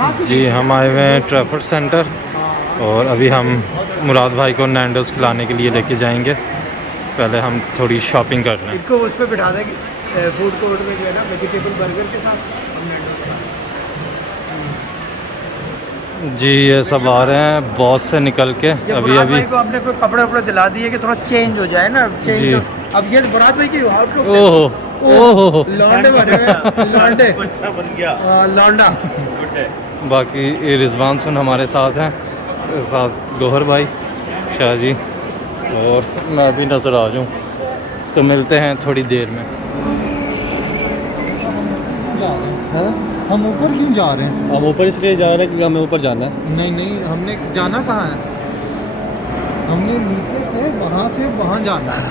जी हम आए हुए हैं ट्रैफर्ड सेंटर और अभी हम मुराद भाई को नैंडोस खिलाने के लिए लेके जाएंगे। पहले हम थोड़ी शॉपिंग कर रहे हैं। इनको उस पर बिठा देंगे फूड कोर्ट में जो है ना, वेजिटेबल बर्गर के साथ हम नैंडोस खा जी ये सब आ रहे हैं बॉस से निकल के अभी मुराद अभी। भाई को आपने कोई कपड़े वपड़े दिला दिए कि थोड़ा चेंज हो जाए ना, जी। चेंज। अब ये मुराद भाई की आउटलुक ओहो ओहो लौंडे बने हुए, लौंडे अच्छा बन गया। लौंडा। गुड है। बाकी ये रिजवान सुन हमारे साथ हैं, साथ गोहर भाई, शाह जी और मैं भी नज़र आ जाऊँ। तो मिलते हैं थोड़ी देर में। हम ऊपर क्यों जा रहे हैं? हम ऊपर इसलिए जा रहे हैं क्योंकि हमें ऊपर जाना है। नहीं नहीं, हमने जाना कहाँ है? हमने नीचे से वहाँ जाना है।